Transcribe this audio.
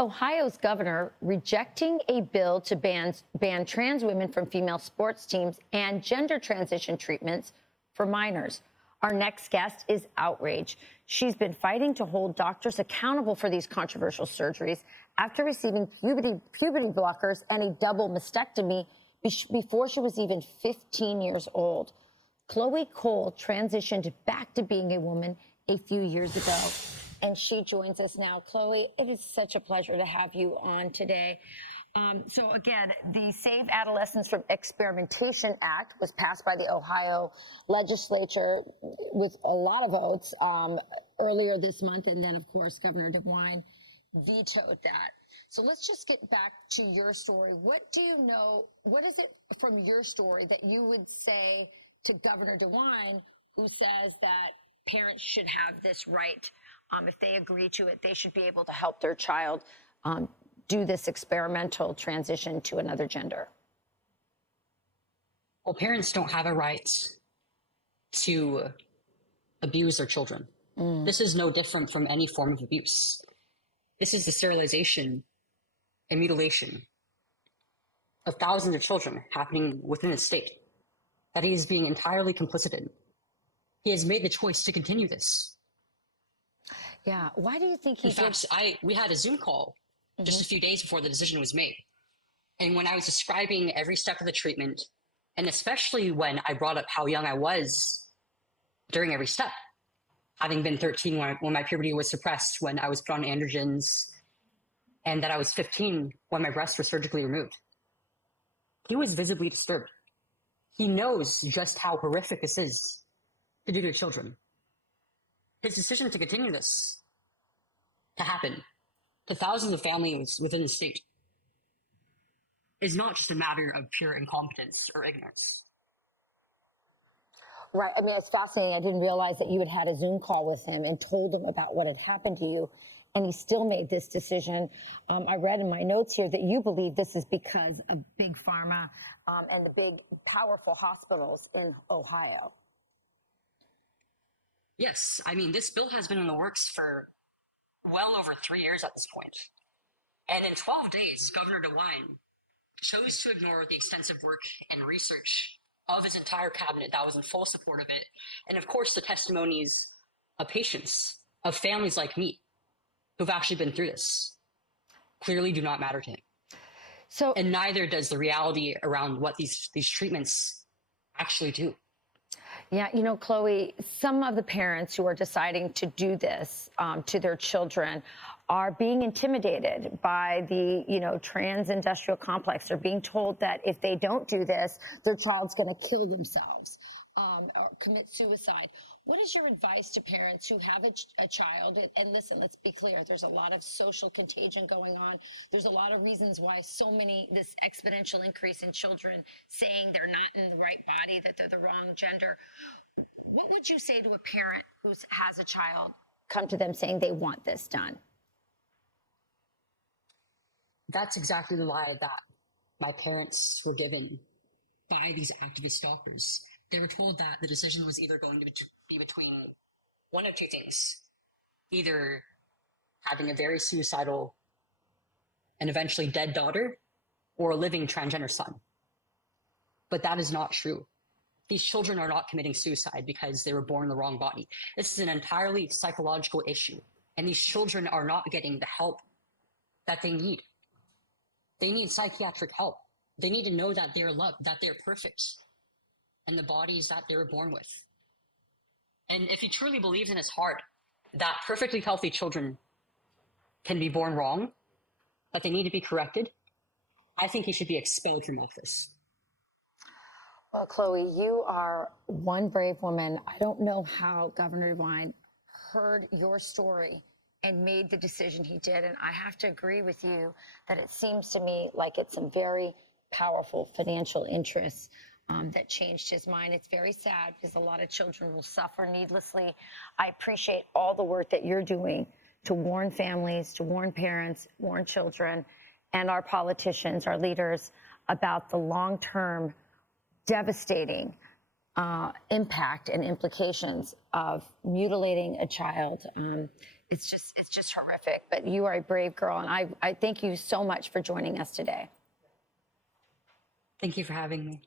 Ohio's governor rejecting a bill to ban trans women from female sports teams and gender transition treatments for minors. Our next guest is outraged. She's been fighting to hold doctors accountable for these controversial surgeries after receiving puberty blockers and a double mastectomy before she was even 15 years old. Chloe Cole transitioned back to being a woman a few years ago, and she joins us now. Chloe, it is such a pleasure to have you on today. So again, the Save Adolescents from Experimentation Act was passed by the Ohio legislature with a lot of votes earlier this month. And then, of course, Governor DeWine vetoed that. So let's just get back to your story. What do you know? What is it from your story that you would say to Governor DeWine, who says that parents should have this right? If they agree to it, they should be able to help their child do this experimental transition to another gender. Well, parents don't have a right to abuse their children. This is no different from any form of abuse. This is the sterilization and mutilation of thousands of children happening within the state that he is being entirely complicit in. He has made the choice to continue this. Yeah. Why do you think he did? In fact, we had a Zoom call just a few days before the decision was made. And when I was describing every step of the treatment, and especially when I brought up how young I was during every step, having been 13 when my puberty was suppressed, when I was put on androgens, and that I was 15 when my breasts were surgically removed, he was visibly disturbed. He knows just how horrific this is to do to children. His decision to continue this to happen to thousands of families within the state is not just a matter of pure incompetence or ignorance. Right. I mean, it's fascinating. I didn't realize that you had a Zoom call with him and told him about what had happened to you, and he still made this decision. I read in my notes here that you believe this is because of Big Pharma and the big, powerful hospitals in Ohio. Yes. I mean, this bill has been in the works for well over 3 years at this point. And in 12 days, Governor DeWine chose to ignore the extensive work and research of his entire cabinet that was in full support of it. And of course, the testimonies of patients, of families like me, who've actually been through this, clearly do not matter to him. So, and neither does the reality around what these treatments actually do. Yeah, you know, Chloe, some of the parents who are deciding to do this to their children are being intimidated by the, trans industrial complex. They're being told that if they don't do this, their child's going to kill themselves or commit suicide. What is your advice to parents who have a child? And listen, let's be clear, there's a lot of social contagion going on. There's a lot of reasons why this exponential increase in children saying they're not in the right body, that they're the wrong gender. What would you say to a parent who has a child come to them saying they want this done? That's exactly the lie that my parents were given by these activist doctors. They were told that the decision was either going to be between one of two things, either having a very suicidal and eventually dead daughter or a living transgender son. But that is not true. These children are not committing suicide because they were born in the wrong body. This is an entirely psychological issue, and these children are not getting the help that they need. They need psychiatric help. They need to know that they're loved, that they're perfect, and the bodies that they were born with. And if he truly believes in his heart that perfectly healthy children can be born wrong, that they need to be corrected, I think he should be expelled from office. Well, Chloe, you are one brave woman. I don't know how Governor DeWine heard your story and made the decision he did. And I have to agree with you that it seems to me like it's some very powerful financial interests that changed his mind. It's very sad because a lot of children will suffer needlessly. I appreciate all the work that you're doing to warn families, to warn parents, warn children, and our politicians, our leaders, about the long-term devastating impact and implications of mutilating a child it's just horrific. But you are a brave girl, and I thank you so much for joining us today. Thank you for having me.